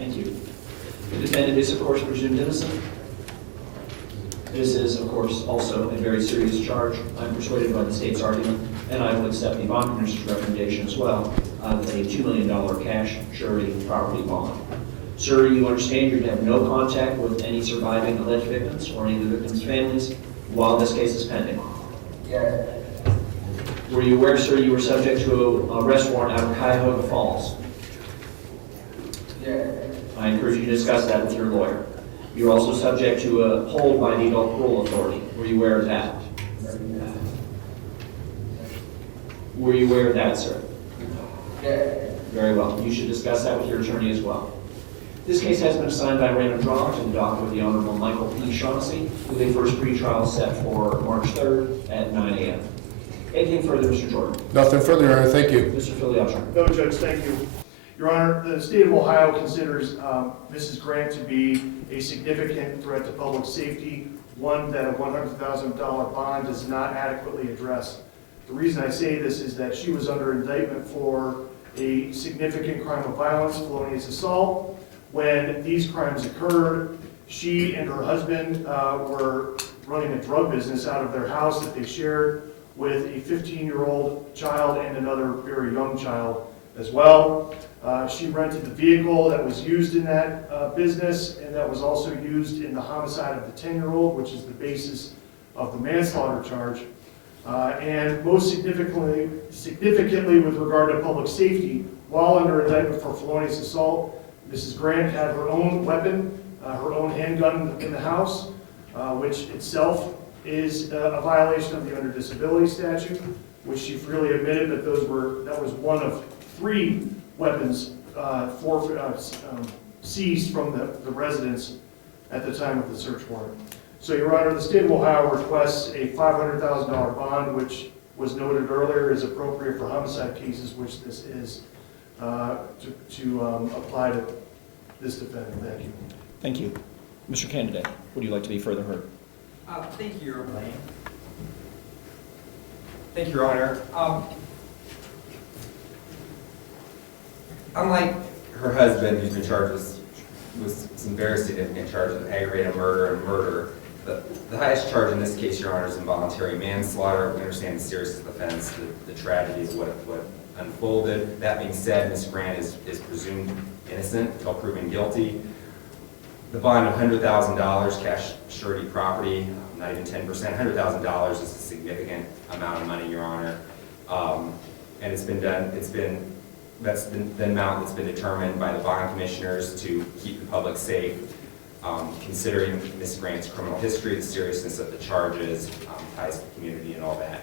Thank you. The defendant is, of course, presumed innocent. This is, of course, also a very serious charge. I'm persuaded by the state's argument, and I will accept the bond commissioner's recommendation as well of a $2 million cash surety property bond. Sir, you understand you're to have no contact with any surviving alleged victims or any of the victims' families while this case is pending? Yes. Were you aware, sir, you were subject to an arrest warrant out of Cuyahoga Falls? Yes. I encourage you to discuss that with your lawyer. You're also subject to a hold by the Adult Parole Authority. Were you aware of that? Were you aware of that, sir? Yes. Very well. You should discuss that with your attorney as well. This case has been assigned by random draw to the docket of the Honorable Michael P. Shaughnessy, with a first pretrial set for March 3rd at 9 a.m. Anything further, Mr. Jordan? Nothing further, Your Honor. Thank you. Mr. Filiotro? No, Judge, thank you. Your Honor, the state of Ohio considers Mrs. Grant to be a significant threat to public safety, one that a $100,000 bond does not adequately address. The reason I say this is that she was under indictment for a significant crime of violence, felonious assault. When these crimes occurred, she and her husband were running a drug business out of their house that they shared with a 15-year-old child and another very young child as well. She rented the vehicle that was used in that business, and that was also used in the homicide of the 10-year-old, which is the basis of the manslaughter charge. And most significantly with regard to public safety, while under indictment for felonious assault, Mrs. Grant had her own weapon, her own handgun in the house, which itself is a violation of the under disability statute, which she freely admitted that that was one of 3 weapons seized from the residence at the time of the search warrant. So, Your Honor, the state of Ohio requests a $500,000 bond, which was noted earlier is appropriate for homicide cases, which this is, to apply to this defendant. Thank you. Thank you. Mr. Candidate, would you like to be further heard? Thank you, Your Honor. Thank you, Your Honor. Unlike her husband, who's been charged with some very significant charges of aggravated murder and murder, the highest charge in this case, Your Honor, is involuntary manslaughter. We understand the seriousness of the offense, the tragedies, what unfolded. That being said, Ms. Grant is presumed innocent until proven guilty. The bond of $100,000 cash surety property, not even 10%, $100,000 is a significant amount of money, Your Honor. And it's been done, that's the amount that's been determined by the bond commissioners to keep the public safe, considering Ms. Grant's criminal history, the seriousness of the charges, ties to the community and all that.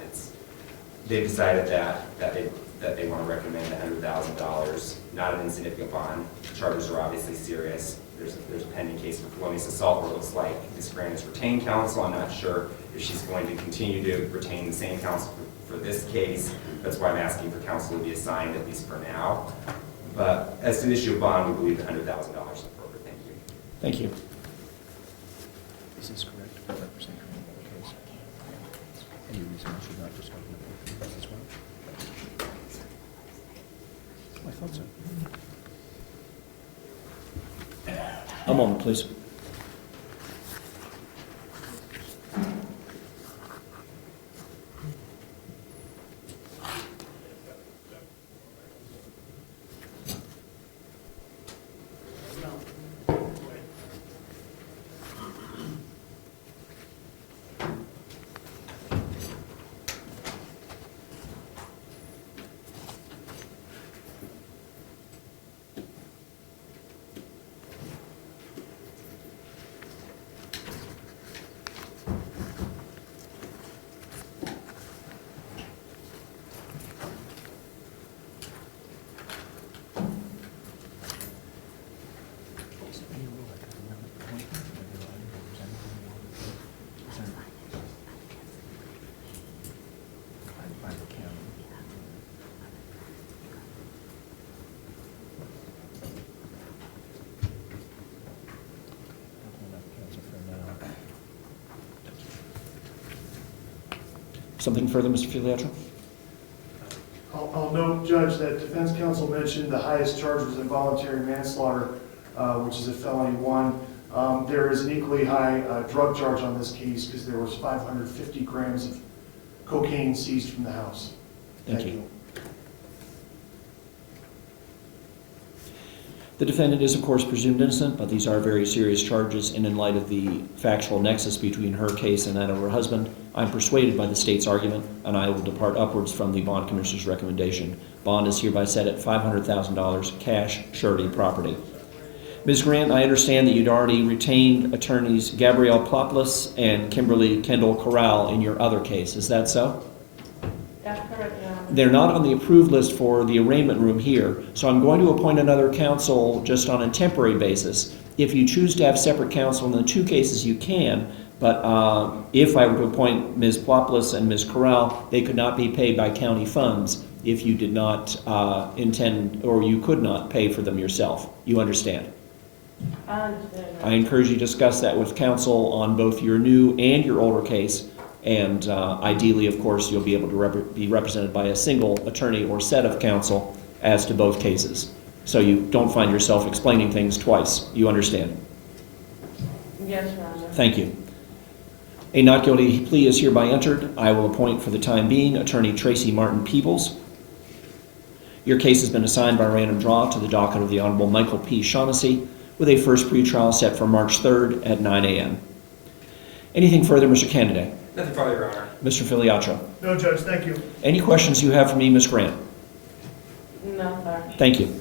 They've decided that they want to recommend $100,000, not an insignificant bond. The charges are obviously serious. There's a pending case for felonious assault where it looks like Ms. Grant has retained counsel. I'm not sure if she's going to continue to retain the same counsel for this case. That's why I'm asking for counsel to be assigned, at least for now. But as to the issue of bond, we believe $100,000 is appropriate. Thank you. Thank you. Is this correct? Represent criminal case. Any reason I should not prescribe it as well? I thought so. A moment, please. Something further, Mr. Filiotro? I'll note, Judge, that defense counsel mentioned the highest charge was involuntary manslaughter. which is a felony 1. There is an equally high drug charge on this case because there was 550 grams of cocaine seized from the house. Thank you. The defendant is, of course, presumed innocent, but these are very serious charges, and in light of the factual nexus between her case and that of her husband, I'm persuaded by the state's argument, and I will depart upwards from the bond commissioner's recommendation. Bond is hereby set at $500,000, cash, surety, property. Ms. Grant, I understand that you'd already retained attorneys Gabrielle Ploplis and Kimberly Kendall Corral in your other case. Is that so? That's correct, Your Honor. They're not on the approved list for the arraignment room here, so I'm going to appoint another counsel just on a temporary basis. If you choose to have separate counsel in the 2 cases, you can, but if I were to appoint Ms. Ploplis and Ms. Corral, they could not be paid by county funds if you did not intend, or you could not pay for them yourself. You understand? I understand. I encourage you to discuss that with counsel on both your new and your older case, and ideally, of course, you'll be able to be represented by a single attorney or set of counsel as to both cases, so you don't find yourself explaining things twice. You understand? Yes, Your Honor. Thank you. A not guilty plea is hereby entered. I will appoint for the time being Attorney Tracy Martin Peebles. Your case has been assigned by random draw to the docket of the Honorable Michael P. Shaughnessy, with a first pretrial set for March 3rd at 9 a.m. Anything further, Mr. Candidate? Nothing further, Your Honor. Mr. Filiatro? No, Judge, thank you. Any questions you have for me, Ms. Grant? No, sir. Thank you.